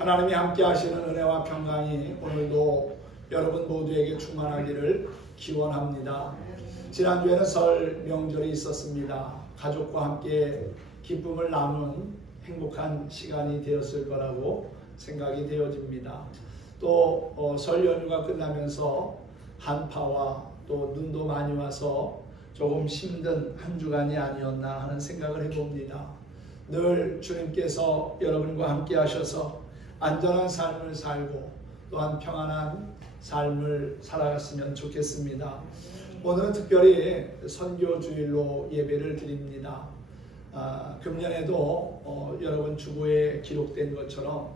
하나님이 함께 하시는 은혜와 평강이 오늘도 여러분 모두에게 충만하기를 기원합니다. 지난주에는 설 명절이 있었습니다. 가족과 함께 기쁨을 나눈 행복한 시간이 되었을 거라고 생각이 되어집니다. 또 설 연휴가 끝나면서 한파와 또 눈도 많이 와서 조금 힘든 한 주간이 아니었나 하는 생각을 해봅니다. 늘 주님께서 여러분과 함께 하셔서 안전한 삶을 살고 또한 평안한 삶을 살아갔으면 좋겠습니다. 오늘은 특별히 선교주일로 예배를 드립니다. 금년에도 여러분 주보에 기록된 것처럼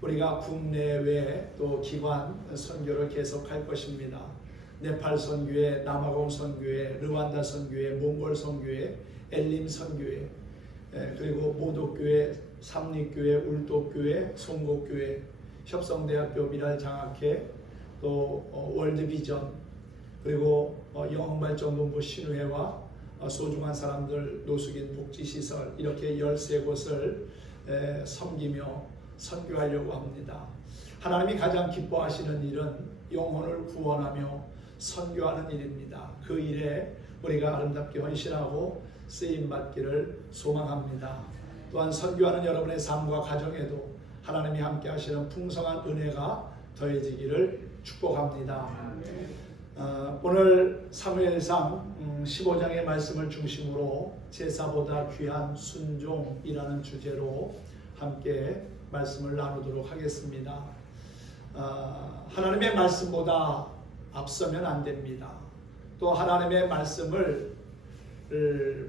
우리가 국내외 또 기관 선교를 계속할 것입니다. 네팔 선교회, 남아공 선교회, 르완다 선교회, 몽골 선교회, 엘림 선교회, 그리고 모독교회, 삼립교회, 울독교회, 송곡교회, 협성대학교 미랄장학회, 또 월드비전, 그리고 영흥발전본부 신우회와 소중한 사람들 노숙인 복지시설, 이렇게 13곳을 섬기며 선교하려고 합니다. 하나님이 가장 기뻐하시는 일은 영혼을 구원하며 선교하는 일입니다. 그 일에 우리가 아름답게 헌신하고 쓰임받기를 소망합니다. 또한 선교하는 여러분의 삶과 가정에도 하나님이 함께 하시는 풍성한 은혜가 더해지기를 축복합니다. 오늘 사무엘상 15장의 말씀을 중심으로 제사보다 귀한 순종이라는 주제로 함께 말씀을 나누도록 하겠습니다. 하나님의 말씀보다 앞서면 안 됩니다. 또 하나님의 말씀을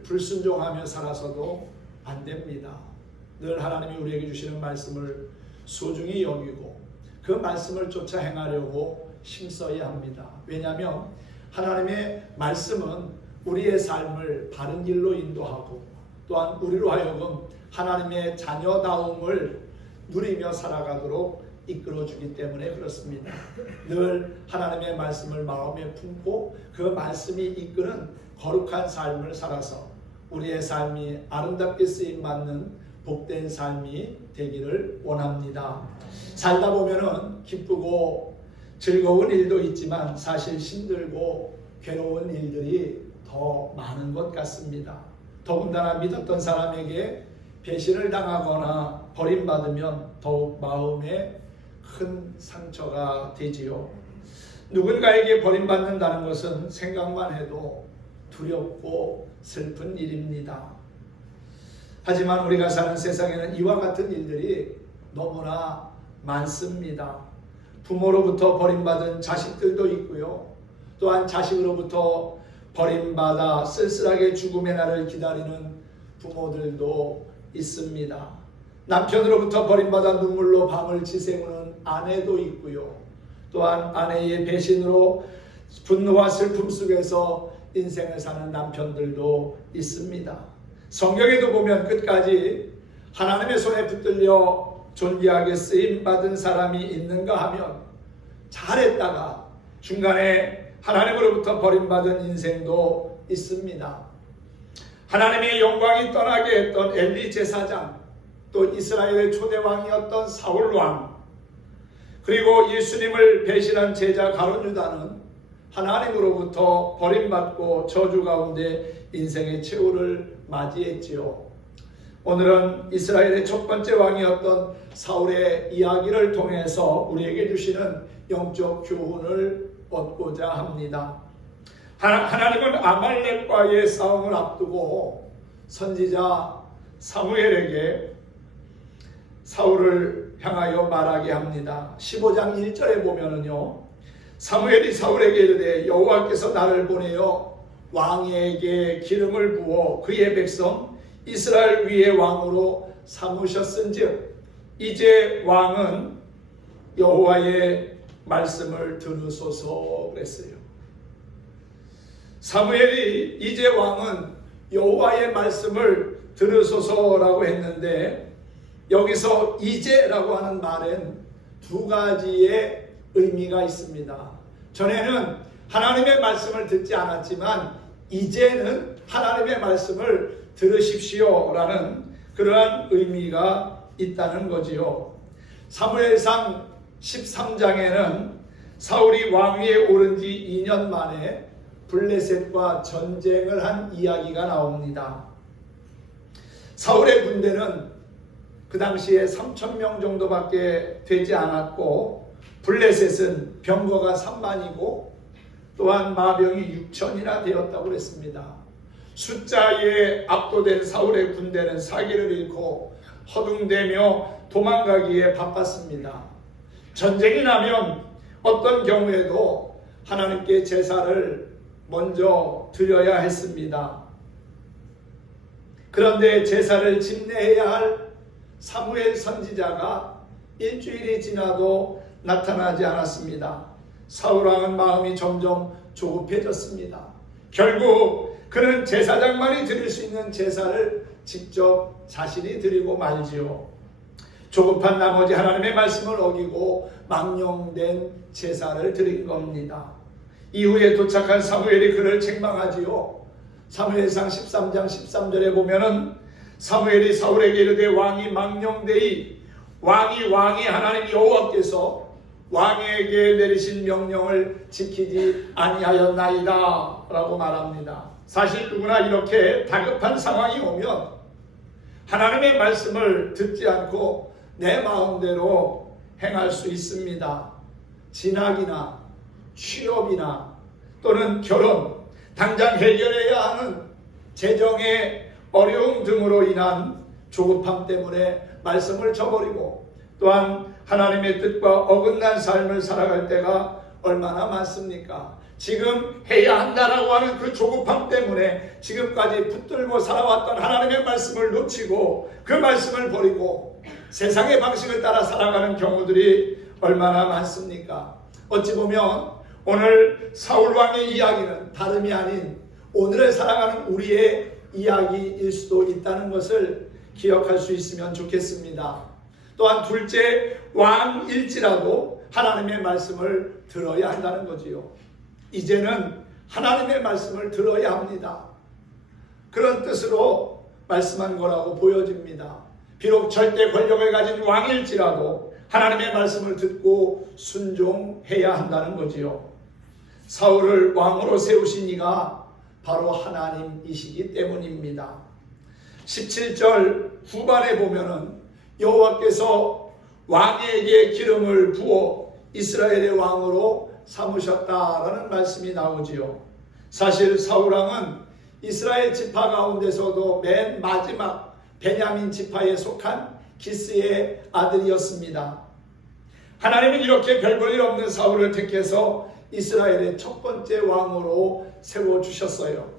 불순종하며 살아서도 안 됩니다. 늘 하나님이 우리에게 주시는 말씀을 소중히 여기고 그 말씀을 쫓아 행하려고 힘써야 합니다. 왜냐하면 하나님의 말씀은 우리의 삶을 바른 길로 인도하고 또한 우리로 하여금 하나님의 자녀다움을 누리며 살아가도록 이끌어주기 때문에 그렇습니다. 늘 하나님의 말씀을 마음에 품고 그 말씀이 이끄는 거룩한 삶을 살아서 우리의 삶이 아름답게 쓰임받는 복된 삶이 되기를 원합니다. 살다 보면은 기쁘고 즐거운 일도 있지만 사실 힘들고 괴로운 일들이 더 많은 것 같습니다. 더군다나 믿었던 사람에게 배신을 당하거나 버림받으면 더욱 마음에 큰 상처가 되지요. 누군가에게 버림받는다는 것은 생각만 해도 두렵고 슬픈 일입니다. 하지만 우리가 사는 세상에는 이와 같은 일들이 너무나 많습니다. 부모로부터 버림받은 자식들도 있고요. 또한 자식으로부터 버림받아 쓸쓸하게 죽음의 날을 기다리는 부모들도 있습니다. 남편으로부터 버림받아 눈물로 밤을 지새우는 아내도 있고요. 또한 아내의 배신으로 분노와 슬픔 속에서 인생을 사는 남편들도 있습니다. 성경에도 보면 끝까지 하나님의 손에 붙들려 존귀하게 쓰임받은 사람이 있는가 하면 잘했다가 중간에 하나님으로부터 버림받은 인생도 있습니다. 하나님의 영광이 떠나게 했던 엘리 제사장, 또 이스라엘의 초대왕이었던 사울왕, 그리고 예수님을 배신한 제자 가룟 유다는 하나님으로부터 버림받고 저주 가운데 인생의 최후를 맞이했지요. 오늘은 이스라엘의 첫 번째 왕이었던 사울의 이야기를 통해서 우리에게 주시는 영적 교훈을 얻고자 합니다. 하나님은 아말렉과의 싸움을 앞두고 선지자 사무엘에게 사울을 향하여 말하게 합니다. 15장 1절에 보면은요, 사무엘이 사울에게 이르되 여호와께서 나를 보내어 왕에게 기름을 부어 그의 백성 이스라엘 위의 왕으로 삼으셨은즉 이제 왕은 여호와의 말씀을 들으소서 그랬어요. 사무엘이 이제 왕은 여호와의 말씀을 들으소서라고 했는데 여기서 이제라고 하는 말엔 두 가지의 의미가 있습니다. 전에는 하나님의 말씀을 듣지 않았지만 이제는 하나님의 말씀을 들으십시오라는 그러한 의미가 있다는 거지요. 사무엘상 13장에는 사울이 왕위에 오른 지 2년 만에 블레셋과 전쟁을 한 이야기가 나옵니다. 사울의 군대는 그 당시에 3,000명 정도밖에 되지 않았고 블레셋은 병거가 3만이고 또한 마병이 6,000이나 되었다고 했습니다. 숫자에 압도된 사울의 군대는 사기를 잃고 허둥대며 도망가기에 바빴습니다. 전쟁이 나면 어떤 경우에도 하나님께 제사를 먼저 드려야 했습니다. 그런데 제사를 집례해야 할 사무엘 선지자가 일주일이 지나도 나타나지 않았습니다. 사울왕은 마음이 점점 조급해졌습니다. 결국 그는 제사장만이 드릴 수 있는 제사를 직접 자신이 드리고 말지요. 조급한 나머지 하나님의 말씀을 어기고 망령된 제사를 드린 겁니다. 이후에 도착한 사무엘이 그를 책망하지요. 사무엘상 13장 13절에 보면은 사무엘이 사울에게 이르되 왕이 망령되이 왕이 하나님 여호와께서 왕에게 내리신 명령을 지키지 아니하였나이다 라고 말합니다. 사실 누구나 이렇게 다급한 상황이 오면 하나님의 말씀을 듣지 않고 내 마음대로 행할 수 있습니다. 진학이나 취업이나 또는 결혼, 당장 해결해야 하는 재정의 어려움 등으로 인한 조급함 때문에 말씀을 저버리고 또한 하나님의 뜻과 어긋난 삶을 살아갈 때가 얼마나 많습니까? 지금 해야 한다라고 하는 그 조급함 때문에 지금까지 붙들고 살아왔던 하나님의 말씀을 놓치고 그 말씀을 버리고 세상의 방식을 따라 살아가는 경우들이 얼마나 많습니까? 어찌 보면 오늘 사울왕의 이야기는 다름이 아닌 오늘을 살아가는 우리의 이야기일 수도 있다는 것을 기억할 수 있으면 좋겠습니다. 또한 둘째, 왕일지라도 하나님의 말씀을 들어야 한다는 거지요. 이제는 하나님의 말씀을 들어야 합니다. 그런 뜻으로 말씀한 거라고 보여집니다. 비록 절대 권력을 가진 왕일지라도 하나님의 말씀을 듣고 순종해야 한다는 거지요. 사울을 왕으로 세우신 이가 바로 하나님이시기 때문입니다. 17절 후반에 보면은 여호와께서 왕에게 기름을 부어 이스라엘의 왕으로 삼으셨다라는 말씀이 나오지요. 사실 사울왕은 이스라엘 지파 가운데서도 맨 마지막 베냐민 지파에 속한 기스의 아들이었습니다. 하나님은 이렇게 별 볼 일 없는 사울을 택해서 이스라엘의 첫 번째 왕으로 세워주셨어요.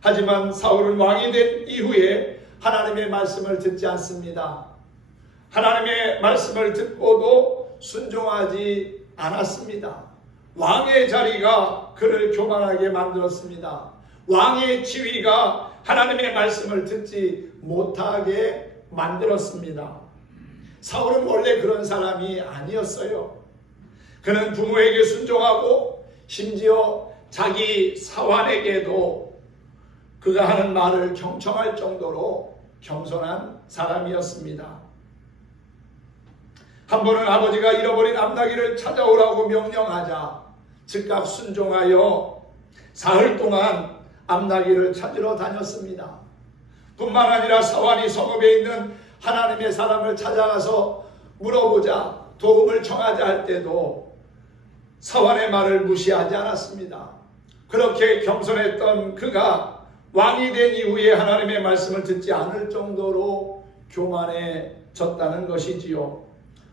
하지만 사울은 왕이 된 이후에 하나님의 말씀을 듣지 않습니다. 하나님의 말씀을 듣고도 순종하지 않았습니다. 왕의 자리가 그를 교만하게 만들었습니다. 왕의 지위가 하나님의 말씀을 듣지 못하게 만들었습니다. 사울은 원래 그런 사람이 아니었어요. 그는 부모에게 순종하고 심지어 자기 사환에게도 그가 하는 말을 경청할 정도로 겸손한 사람이었습니다. 한 번은 아버지가 잃어버린 암나귀를 찾아오라고 명령하자 즉각 순종하여 사흘 동안 암나귀를 찾으러 다녔습니다. 뿐만 아니라 사환이 성읍에 있는 하나님의 사람을 찾아가서 물어보자 도움을 청하자 할 때도 사환의 말을 무시하지 않았습니다. 그렇게 겸손했던 그가 왕이 된 이후에 하나님의 말씀을 듣지 않을 정도로 교만해졌다는 것이지요.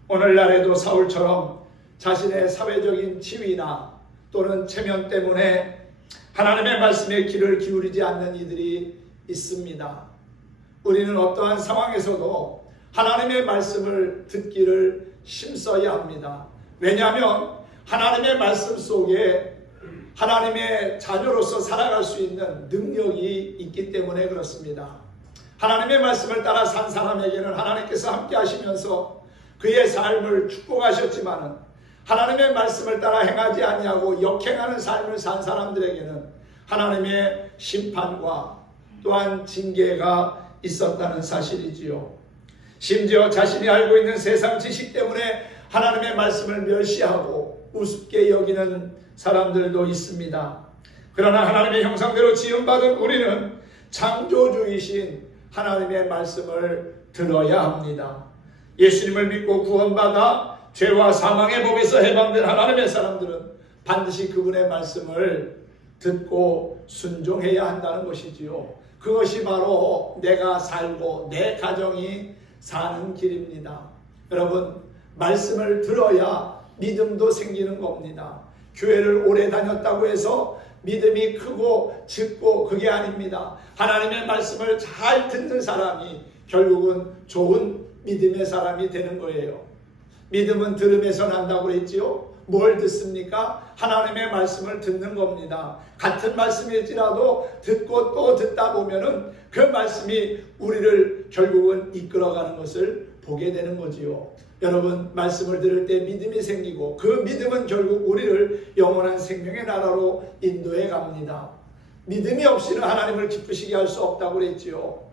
오늘날에도 사울처럼 자신의 사회적인 지위나 또는 체면 때문에 하나님의 말씀에 귀를 기울이지 않는 이들이 있습니다. 우리는 어떠한 상황에서도 하나님의 말씀을 듣기를 힘써야 합니다. 왜냐하면 하나님의 말씀 속에 하나님의 자녀로서 살아갈 수 있는 능력이 있기 때문에 그렇습니다. 하나님의 말씀을 따라 산 사람에게는 하나님께서 함께 하시면서 그의 삶을 축복하셨지만은 하나님의 말씀을 따라 행하지 아니하고 역행하는 삶을 산 사람들에게는 하나님의 심판과 또한 징계가 있었다는 사실이지요. 심지어 자신이 알고 있는 세상 지식 때문에 하나님의 말씀을 멸시하고 우습게 여기는 사람들도 있습니다. 그러나 하나님의 형상대로 지음받은 우리는 창조주이신 하나님의 말씀을 들어야 합니다. 예수님을 믿고 구원받아 죄와 사망의 법에서 해방된 하나님의 사람들은 반드시 그분의 말씀을 듣고 순종해야 한다는 것이지요. 그것이 바로 내가 살고 내 가정이 사는 길입니다. 여러분, 말씀을 들어야 믿음도 생기는 겁니다. 교회를 오래 다녔다고 해서 믿음이 크고 짙고 그게 아닙니다. 하나님의 말씀을 잘 듣는 사람이 결국은 좋은 믿음의 사람이 되는 거예요. 믿음은 들음에서 난다고 그랬지요. 뭘 듣습니까? 하나님의 말씀을 듣는 겁니다. 같은 말씀일지라도 듣고 또 듣다 보면은 그 말씀이 우리를 결국은 이끌어가는 것을 보게 되는 거지요. 여러분, 말씀을 들을 때 믿음이 생기고 그 믿음은 결국 우리를 영원한 생명의 나라로 인도해 갑니다. 믿음이 없이는 하나님을 기쁘시게 할 수 없다고 그랬지요.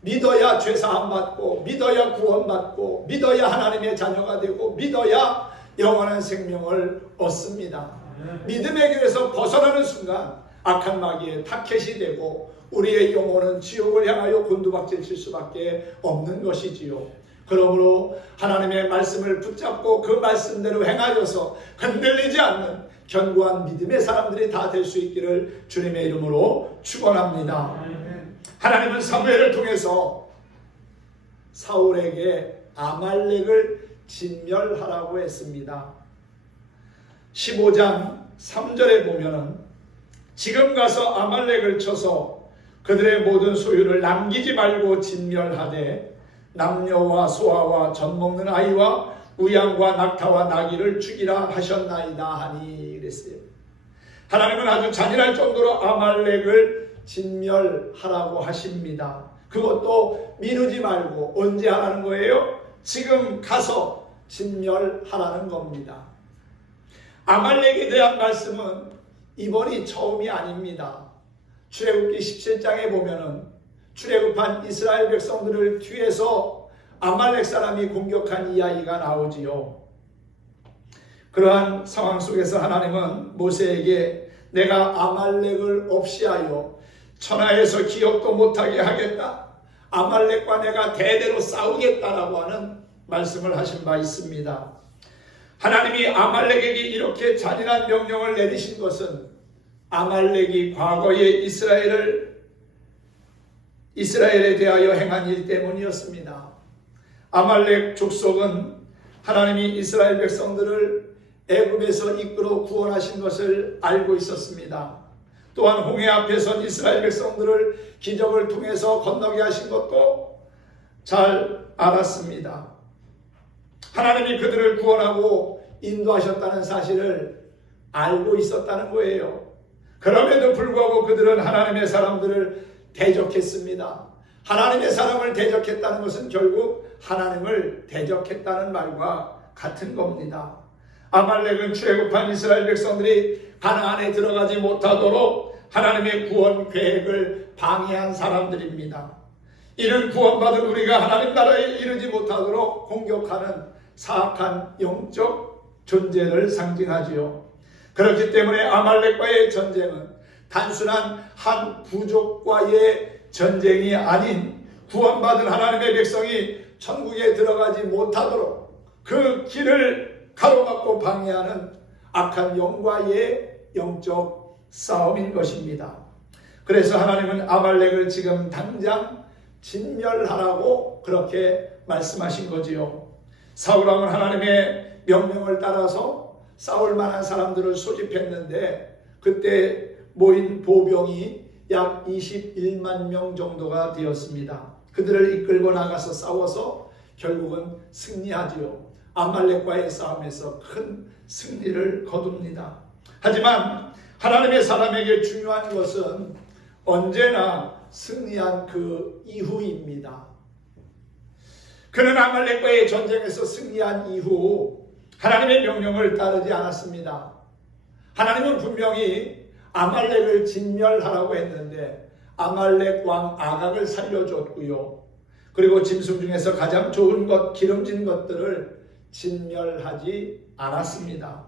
믿어야 죄사함 받고 믿어야 구원받고 믿어야 하나님의 자녀가 되고 믿어야 영원한 생명을 얻습니다. 믿음의 길에서 벗어나는 순간 악한 마귀의 타켓이 되고 우리의 영혼은 지옥을 향하여 곤두박질 칠 수밖에 없는 것이지요. 그러므로 하나님의 말씀을 붙잡고 그 말씀대로 행하여서 흔들리지 않는 견고한 믿음의 사람들이 다 될 수 있기를 주님의 이름으로 축원합니다. 하나님은 사무엘을 통해서 사울에게 아말렉을 진멸하라고 했습니다. 15장 3절에 보면은 지금 가서 아말렉을 쳐서 그들의 모든 소유를 남기지 말고 진멸하되 남녀와 소아와 젖 먹는 아이와 우양과 낙타와 나귀를 죽이라 하셨나이다 하니 그랬어요. 하나님은 아주 잔인할 정도로 아말렉을 진멸하라고 하십니다. 그것도 미루지 말고 언제 하라는 거예요? 지금 가서 진멸하라는 겁니다. 아말렉에 대한 말씀은 이번이 처음이 아닙니다. 출애굽기 17장에 보면은 출애굽한 이스라엘 백성들을 뒤에서 아말렉 사람이 공격한 이야기가 나오지요. 그러한 상황 속에서 하나님은 모세에게 내가 아말렉을 없이하여 천하에서 기억도 못하게 하겠다. 아말렉과 내가 대대로 싸우겠다라고 하는 말씀을 하신 바 있습니다. 하나님이 아말렉에게 이렇게 잔인한 명령을 내리신 것은 아말렉이 과거에 이스라엘에 대하여 행한 일 때문이었습니다. 아말렉 족속은 하나님이 이스라엘 백성들을 애굽에서 이끌어 구원하신 것을 알고 있었습니다. 또한 홍해 앞에 선 이스라엘 백성들을 기적을 통해서 건너게 하신 것도 잘 알았습니다. 하나님이 그들을 구원하고 인도하셨다는 사실을 알고 있었다는 거예요. 그럼에도 불구하고 그들은 하나님의 사람들을 대적했습니다. 하나님의 사람을 대적했다는 것은 결국 하나님을 대적했다는 말과 같은 겁니다. 아말렉은 출애굽한 이스라엘 백성들이 가나안에 들어가지 못하도록 하나님의 구원 계획을 방해한 사람들입니다. 이는 구원받은 우리가 하나님 나라에 이르지 못하도록 공격하는 사악한 영적 존재를 상징하지요. 그렇기 때문에 아말렉과의 전쟁은 단순한 한 부족과의 전쟁이 아닌 구원받은 하나님의 백성이 천국에 들어가지 못하도록 그 길을 가로막고 방해하는 악한 영과의 영적 싸움인 것입니다. 그래서 하나님은 아말렉을 지금 당장 진멸하라고 그렇게 말씀하신 거지요. 사울왕은 하나님의 명령을 따라서 싸울 만한 사람들을 소집했는데 그때 모인 보병이 약 21만 명 정도가 되었습니다. 그들을 이끌고 나가서 싸워서 결국은 승리하지요. 아말렉과의 싸움에서 큰 승리를 거둡니다. 하지만 하나님의 사람에게 중요한 것은 언제나 승리한 그 이후입니다. 그는 아말렉과의 전쟁에서 승리한 이후 하나님의 명령을 따르지 않았습니다. 하나님은 분명히 아말렉을 진멸하라고 했는데 아말렉 왕 아각을 살려줬고요. 그리고 짐승 중에서 가장 좋은 것, 기름진 것들을 진멸하지 않았습니다.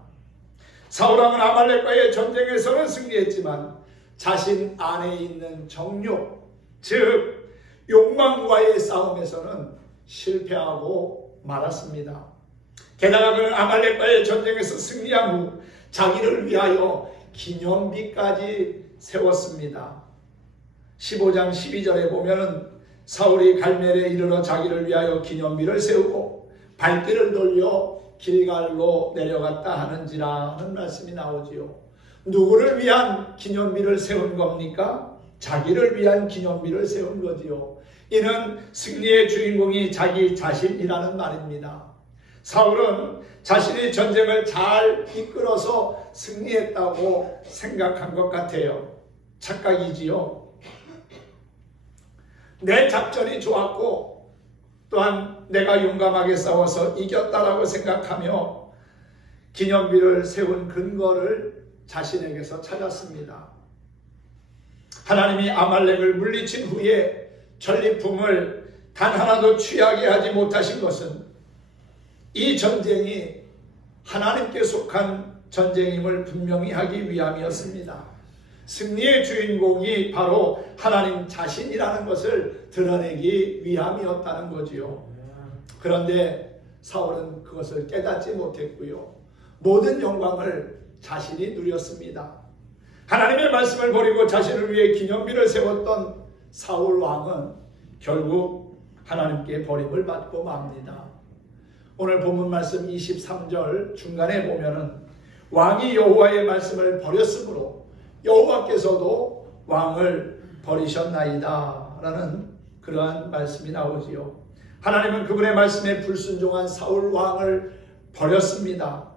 사울왕은 아말렉과의 전쟁에서는 승리했지만 자신 안에 있는 정욕, 즉 욕망과의 싸움에서는 실패하고 말았습니다. 게다가 그는 아말렉과의 전쟁에서 승리한 후 자기를 위하여 기념비까지 세웠습니다. 15장 12절에 보면은 사울이 갈멜에 이르러 자기를 위하여 기념비를 세우고 발길을 돌려 길갈로 내려갔다 하는지라는 말씀이 나오지요. 누구를 위한 기념비를 세운 겁니까? 자기를 위한 기념비를 세운 거지요. 이는 승리의 주인공이 자기 자신이라는 말입니다. 사울은 자신이 전쟁을 잘 이끌어서 승리했다고 생각한 것 같아요. 착각이지요. 내 작전이 좋았고 또한 내가 용감하게 싸워서 이겼다라고 생각하며 기념비를 세운 근거를 자신에게서 찾았습니다. 하나님이 아말렉을 물리친 후에 전리품을 단 하나도 취하게 하지 못하신 것은 이 전쟁이 하나님께 속한 전쟁임을 분명히 하기 위함이었습니다. 승리의 주인공이 바로 하나님 자신이라는 것을 드러내기 위함이었다는 거지요. 그런데 사울은 그것을 깨닫지 못했고요. 모든 영광을 자신이 누렸습니다. 하나님의 말씀을 버리고 자신을 위해 기념비를 세웠던 사울 왕은 결국 하나님께 버림을 받고 맙니다. 오늘 본문 말씀 23절 중간에 보면은 왕이 여호와의 말씀을 버렸으므로 여호와께서도 왕을 버리셨나이다 라는 그러한 말씀이 나오지요. 하나님은 그분의 말씀에 불순종한 사울 왕을 버렸습니다.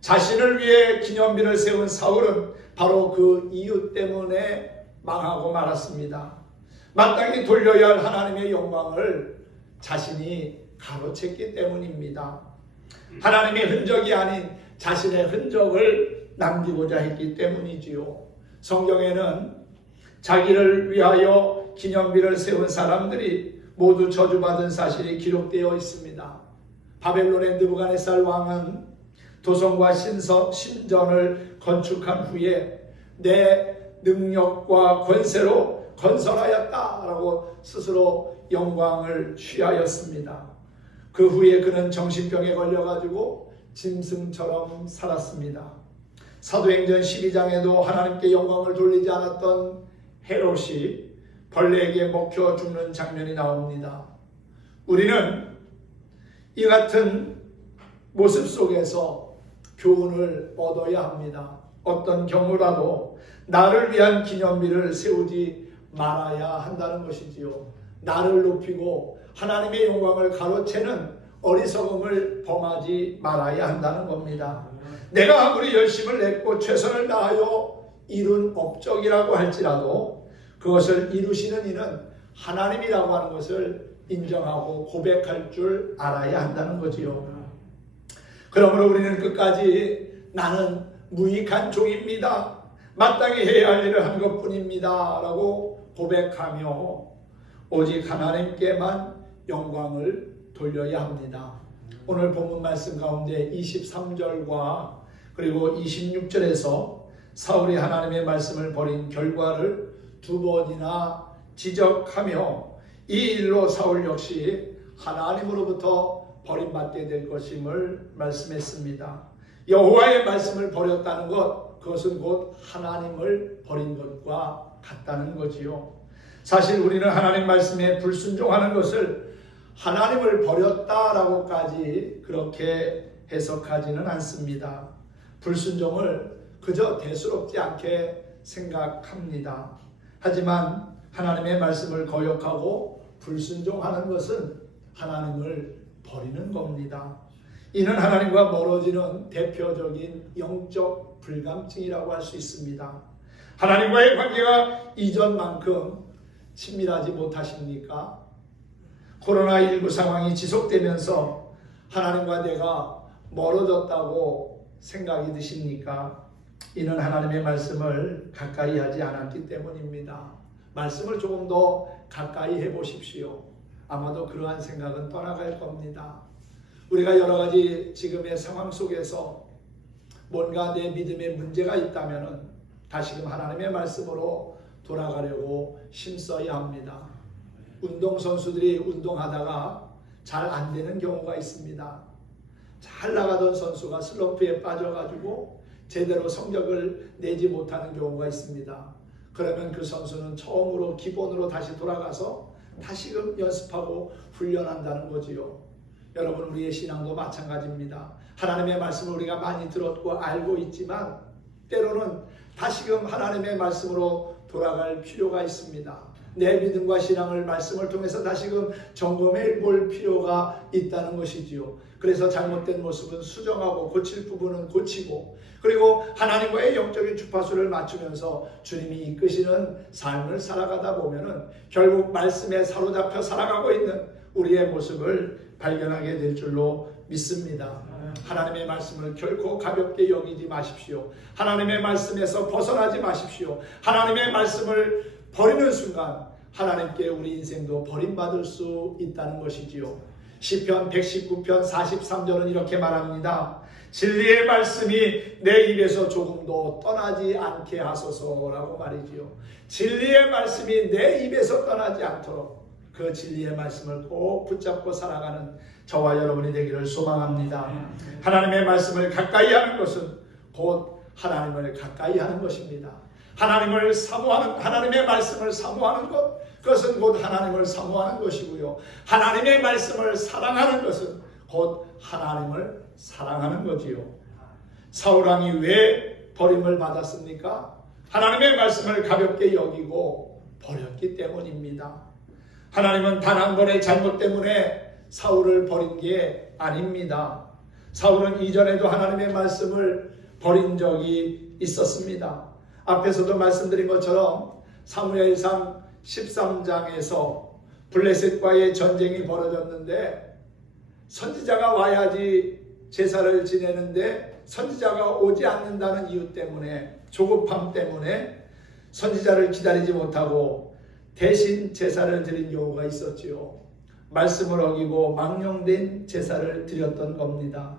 자신을 위해 기념비를 세운 사울은 바로 그 이유 때문에 망하고 말았습니다. 마땅히 돌려야 할 하나님의 영광을 자신이 가로챘기 때문입니다. 하나님의 흔적이 아닌 자신의 흔적을 남기고자 했기 때문이지요. 성경에는 자기를 위하여 기념비를 세운 사람들이 모두 저주받은 사실이 기록되어 있습니다. 바벨론의 느부갓네살 왕은 도성과 신전을 건축한 후에 내 능력과 권세로 건설하였다라고 스스로 영광을 취하였습니다. 그 후에 그는 정신병에 걸려가지고 짐승처럼 살았습니다. 사도행전 12장에도 하나님께 영광을 돌리지 않았던 헤롯이 벌레에게 먹혀 죽는 장면이 나옵니다. 우리는 이 같은 모습 속에서 교훈을 얻어야 합니다. 어떤 경우라도 나를 위한 기념비를 세우지 말아야 한다는 것이지요. 나를 높이고 하나님의 영광을 가로채는 어리석음을 범하지 말아야 한다는 겁니다. 내가 아무리 열심을 냈고 최선을 다하여 이룬 업적이라고 할지라도 그것을 이루시는 이는 하나님이라고 하는 것을 인정하고 고백할 줄 알아야 한다는 거지요. 그러므로 우리는 끝까지 나는 무익한 종입니다. 마땅히 해야 할 일을 한 것뿐입니다. 라고 고백하며 오직 하나님께만 영광을 돌려야 합니다. 오늘 본문 말씀 가운데 23절과 그리고 26절에서 사울이 하나님의 말씀을 버린 결과를 두 번이나 지적하며 이 일로 사울 역시 하나님으로부터 버림받게 될 것임을 말씀했습니다. 여호와의 말씀을 버렸다는 것, 그것은 곧 하나님을 버린 것과 같다는 거지요. 사실 우리는 하나님 말씀에 불순종하는 것을 하나님을 버렸다라고까지 그렇게 해석하지는 않습니다. 불순종을 그저 대수롭지 않게 생각합니다. 하지만 하나님의 말씀을 거역하고 불순종하는 것은 하나님을 버리는 겁니다. 이는 하나님과 멀어지는 대표적인 영적 불감증이라고 할 수 있습니다. 하나님과의 관계가 이전만큼 친밀하지 못하십니까? 코로나19 상황이 지속되면서 하나님과 내가 멀어졌다고 생각이 드십니까? 이는 하나님의 말씀을 가까이 하지 않았기 때문입니다. 말씀을 조금 더 가까이 해보십시오. 아마도 그러한 생각은 떠나갈 겁니다. 우리가 여러 가지 지금의 상황 속에서 뭔가 내 믿음에 문제가 있다면 다시금 하나님의 말씀으로 돌아가려고 힘써야 합니다. 운동선수들이 운동하다가 잘 안 되는 경우가 있습니다. 잘 나가던 선수가 슬럼프에 빠져가지고 제대로 성적을 내지 못하는 경우가 있습니다. 그러면 그 선수는 처음으로 기본으로 다시 돌아가서 다시금 연습하고 훈련한다는 거지요. 여러분, 우리의 신앙도 마찬가지입니다. 하나님의 말씀을 우리가 많이 들었고 알고 있지만 때로는 다시금 하나님의 말씀으로 돌아갈 필요가 있습니다. 내 믿음과 신앙을 말씀을 통해서 다시금 점검해 볼 필요가 있다는 것이지요. 그래서 잘못된 모습은 수정하고 고칠 부분은 고치고, 그리고 하나님과의 영적인 주파수를 맞추면서 주님이 이끄시는 삶을 살아가다 보면은 결국 말씀에 사로잡혀 살아가고 있는 우리의 모습을 발견하게 될 줄로 믿습니다. 하나님의 말씀을 결코 가볍게 여기지 마십시오. 하나님의 말씀에서 벗어나지 마십시오. 하나님의 말씀을 버리는 순간 하나님께 우리 인생도 버림받을 수 있다는 것이지요. 시편 119편 43절은 이렇게 말합니다. 진리의 말씀이 내 입에서 조금도 떠나지 않게 하소서라고 말이지요. 진리의 말씀이 내 입에서 떠나지 않도록 그 진리의 말씀을 꼭 붙잡고 살아가는 저와 여러분이 되기를 소망합니다. 하나님의 말씀을 가까이 하는 것은 곧 하나님을 가까이 하는 것입니다. 하나님을 사모하는, 하나님의 말씀을 사모하는 것, 그것은 곧 하나님을 사모하는 것이고요. 하나님의 말씀을 사랑하는 것은 곧 하나님을 사랑하는 거지요. 사울왕이 왜 버림을 받았습니까? 하나님의 말씀을 가볍게 여기고 버렸기 때문입니다. 하나님은 단 한 번의 잘못 때문에 사울을 버린 게 아닙니다. 사울은 이전에도 하나님의 말씀을 버린 적이 있었습니다. 앞에서도 말씀드린 것처럼 사무엘상 13장에서 블레셋과의 전쟁이 벌어졌는데 선지자가 와야지 제사를 지내는데 선지자가 오지 않는다는 이유 때문에, 조급함 때문에 선지자를 기다리지 못하고 대신 제사를 드린 경우가 있었지요. 말씀을 어기고 망령된 제사를 드렸던 겁니다.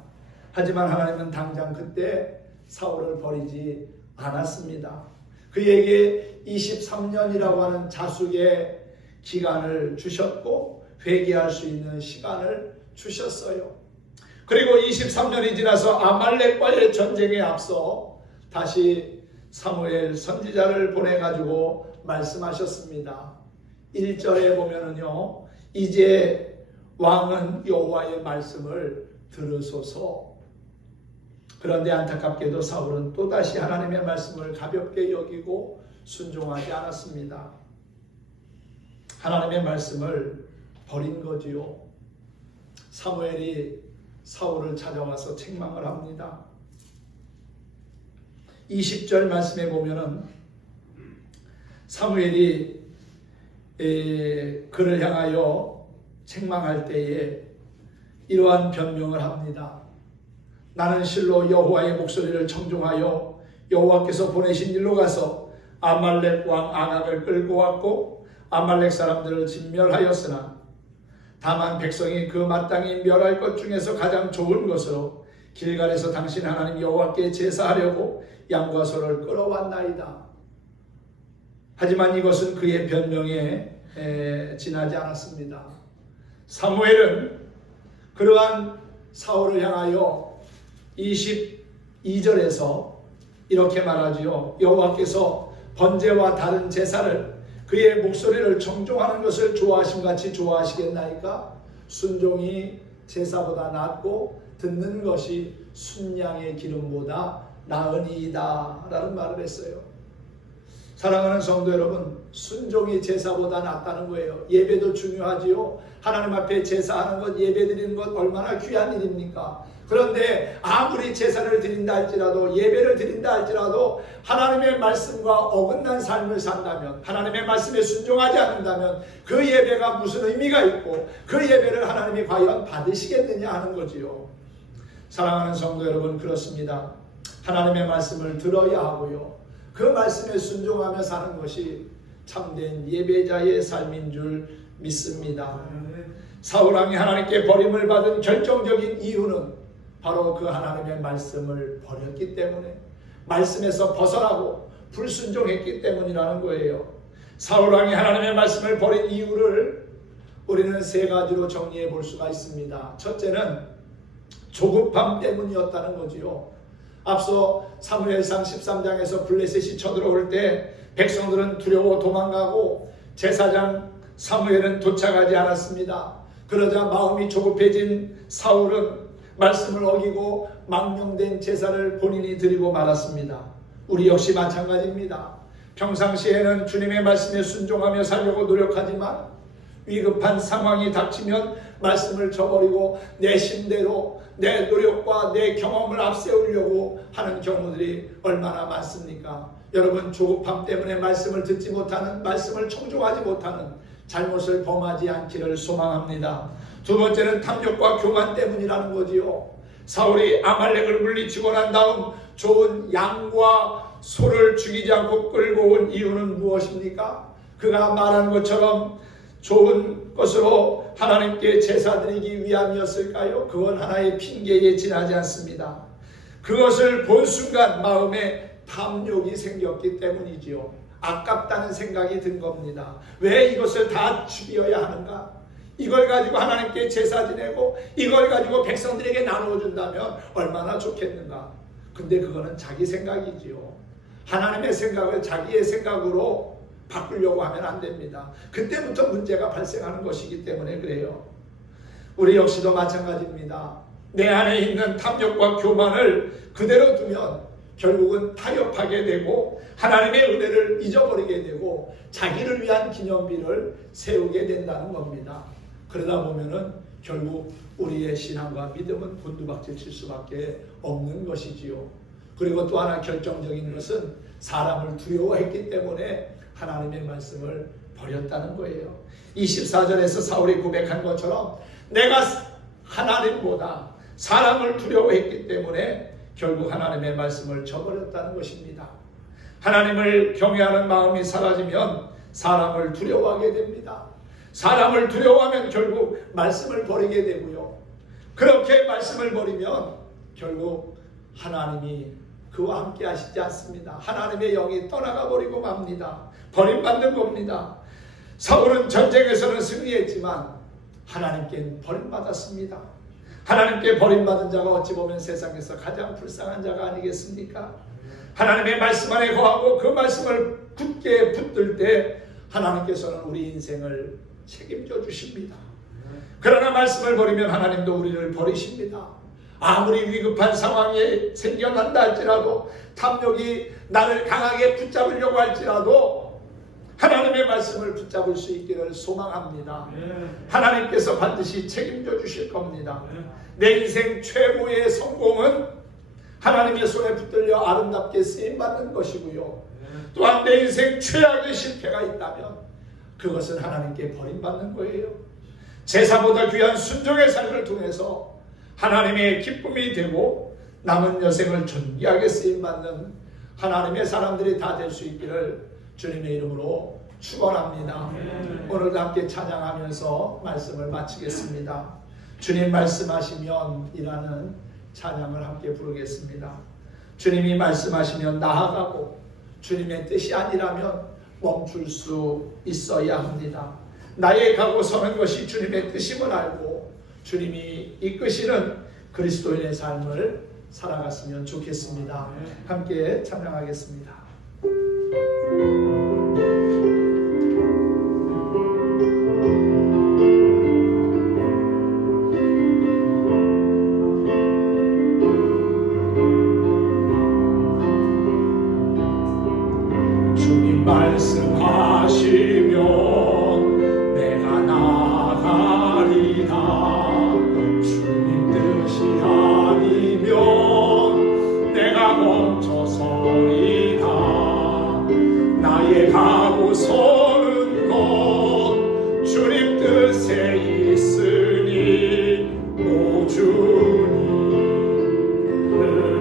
하지만 하나님은 당장 그때 사울을 버리지 않았습니다. 그에게 23년이라고 하는 자숙의 기간을 주셨고 회개할 수 있는 시간을 주셨어요. 그리고 23년이 지나서 아말렉과의 전쟁에 앞서 다시 사무엘 선지자를 보내가지고 말씀하셨습니다. 1절에 보면은요, 이제 왕은 여호와의 말씀을 들으소서. 그런데 안타깝게도 사울은 또다시 하나님의 말씀을 가볍게 여기고 순종하지 않았습니다. 하나님의 말씀을 버린 거지요. 사무엘이 사울을 찾아와서 책망을 합니다. 20절 말씀에 보면은 사무엘이 그를 향하여 책망할 때에 이러한 변명을 합니다. 나는 실로 여호와의 목소리를 청종하여 여호와께서 보내신 일로 가서 아말렉 왕 아각을 끌고 왔고 아말렉 사람들을 진멸하였으나 다만 백성이 그 마땅히 멸할 것 중에서 가장 좋은 것으로 길갈에서 당신 하나님 여호와께 제사하려고 양과 소를 끌어왔나이다. 하지만 이것은 그의 변명에 지나지 않았습니다. 사무엘은 그러한 사울을 향하여 22절에서 이렇게 말하지요. 여호와께서 번제와 다른 제사를 그의 목소리를 청종하는 것을 좋아하심같이 좋아하시겠나이까? 순종이 제사보다 낫고 듣는 것이 순양의 기름보다 나으니이다 라는 말을 했어요. 사랑하는 성도 여러분, 순종이 제사보다 낫다는 거예요. 예배도 중요하지요. 하나님 앞에 제사하는 것, 예배 드리는 것 얼마나 귀한 일입니까? 그런데 아무리 제사를 드린다 할지라도, 예배를 드린다 할지라도 하나님의 말씀과 어긋난 삶을 산다면, 하나님의 말씀에 순종하지 않는다면 그 예배가 무슨 의미가 있고 그 예배를 하나님이 과연 받으시겠느냐 하는 거지요. 사랑하는 성도 여러분, 그렇습니다. 하나님의 말씀을 들어야 하고요, 그 말씀에 순종하며 사는 것이 참된 예배자의 삶인 줄 믿습니다. 사울왕이 하나님께 버림을 받은 결정적인 이유는 바로 그 하나님의 말씀을 버렸기 때문에, 말씀에서 벗어나고 불순종했기 때문이라는 거예요. 사울왕이 하나님의 말씀을 버린 이유를 우리는 세 가지로 정리해 볼 수가 있습니다. 첫째는 조급함 때문이었다는 거지요. 앞서 사무엘상 13장에서 블레셋이 쳐들어올 때 백성들은 두려워 도망가고 제사장 사무엘은 도착하지 않았습니다. 그러자 마음이 조급해진 사울은 말씀을 어기고 망령된 제사를 본인이 드리고 말았습니다. 우리 역시 마찬가지입니다. 평상시에는 주님의 말씀에 순종하며 살려고 노력하지만 위급한 상황이 닥치면 말씀을 저버리고 내 심대로 내 노력과 내 경험을 앞세우려고 하는 경우들이 얼마나 많습니까? 여러분, 조급함 때문에 말씀을 듣지 못하는, 말씀을 청종하지 못하는 잘못을 범하지 않기를 소망합니다. 두 번째는 탐욕과 교만 때문이라는 거지요. 사울이 아말렉을 물리치고 난 다음 좋은 양과 소를 죽이지 않고 끌고 온 이유는 무엇입니까? 그가 말한 것처럼 좋은 것으로 하나님께 제사 드리기 위함이었을까요? 그건 하나의 핑계에 지나지 않습니다. 그것을 본 순간 마음에 탐욕이 생겼기 때문이지요. 아깝다는 생각이 든 겁니다. 왜 이것을 다 죽여야 하는가? 이걸 가지고 하나님께 제사 지내고 이걸 가지고 백성들에게 나누어 준다면 얼마나 좋겠는가? 근데 그거는 자기 생각이지요. 하나님의 생각을 자기의 생각으로 바꾸려고 하면 안 됩니다. 그때부터 문제가 발생하는 것이기 때문에 그래요. 우리 역시도 마찬가지입니다. 내 안에 있는 탐욕과 교만을 그대로 두면 결국은 타협하게 되고 하나님의 은혜를 잊어버리게 되고 자기를 위한 기념비를 세우게 된다는 겁니다. 그러다 보면은 결국 우리의 신앙과 믿음은 곤두박질 칠 수밖에 없는 것이지요. 그리고 또 하나 결정적인 것은 사람을 두려워했기 때문에 하나님의 말씀을 버렸다는 거예요. 24절에서 사울이 고백한 것처럼 내가 하나님보다 사람을 두려워했기 때문에 결국 하나님의 말씀을 저버렸다는 것입니다. 하나님을 경외하는 마음이 사라지면 사람을 두려워하게 됩니다. 사람을 두려워하면 결국 말씀을 버리게 되고요. 그렇게 말씀을 버리면 결국 하나님이 그와 함께 하시지 않습니다. 하나님의 영이 떠나가 버리고 맙니다. 버림받는 겁니다. 사울은 전쟁에서는 승리했지만 하나님께는 버림받았습니다. 하나님께 버림받은 자가 어찌 보면 세상에서 가장 불쌍한 자가 아니겠습니까? 하나님의 말씀 안에 거하고 그 말씀을 굳게 붙들 때 하나님께서는 우리 인생을 책임져 주십니다. 그러나 말씀을 버리면 하나님도 우리를 버리십니다. 아무리 위급한 상황이 생겨난다 할지라도 탐욕이 나를 강하게 붙잡으려고 할지라도 하나님의 말씀을 붙잡을 수 있기를 소망합니다. 하나님께서 반드시 책임져 주실 겁니다. 내 인생 최고의 성공은 하나님의 손에 붙들려 아름답게 쓰임받는 것이고요. 또한 내 인생 최악의 실패가 있다면 그것은 하나님께 버림받는 거예요. 제사보다 귀한 순종의 삶을 통해서 하나님의 기쁨이 되고 남은 여생을 존귀하게 쓰임받는 하나님의 사람들이 다 될 수 있기를 주님의 이름으로 축원합니다. 오늘도 함께 찬양하면서 말씀을 마치겠습니다. 주님 말씀하시면 이라는 찬양을 함께 부르겠습니다. 주님이 말씀하시면 나아가고 주님의 뜻이 아니라면 멈출 수 있어야 합니다. 나의 가고 서는 것이 주님의 뜻임을 알고 주님이 이끄시는 그리스도인의 삶을 살아갔으면 좋겠습니다. 함께 찬양하겠습니다. 주님 말씀하시면 내가 나가리다. 주님 뜻이 아니면 내가 멈춰서리다. 나의 가고 서는 것 주님 뜻에 있으니 오 주님을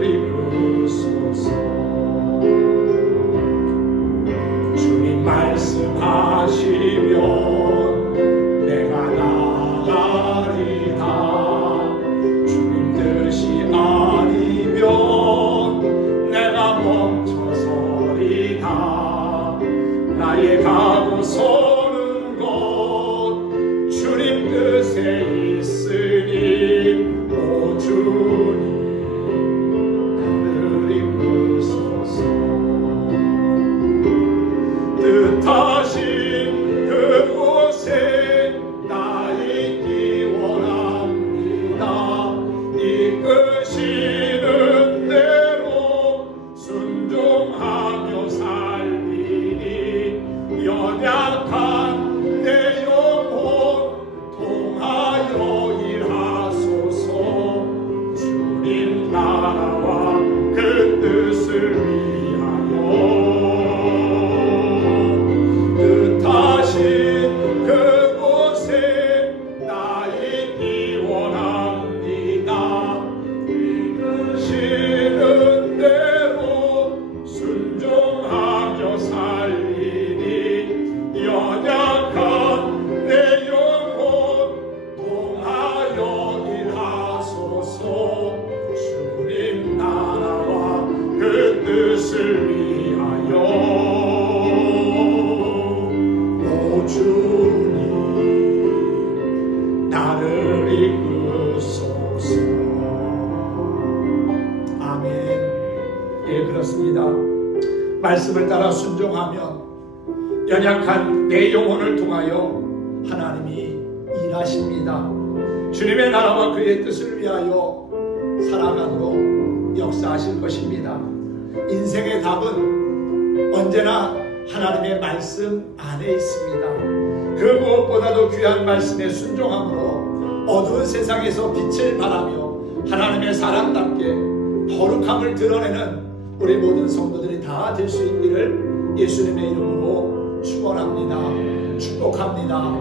이끄소서. 주님 말씀하시면 그렇습니다. 말씀을 따라 순종하면 연약한 내 영혼을 통하여 하나님이 일하십니다. 주님의 나라와 그의 뜻을 위하여 살아가도록 역사하실 것입니다. 인생의 답은 언제나 하나님의 말씀 안에 있습니다. 그 무엇보다도 귀한 말씀에 순종함으로 어두운 세상에서 빛을 발하며 하나님의 사람답게 거룩함을 드러내는 우리 모든 성도들이 다 될 수 있기를 예수님의 이름으로 축원합니다. 축복합니다.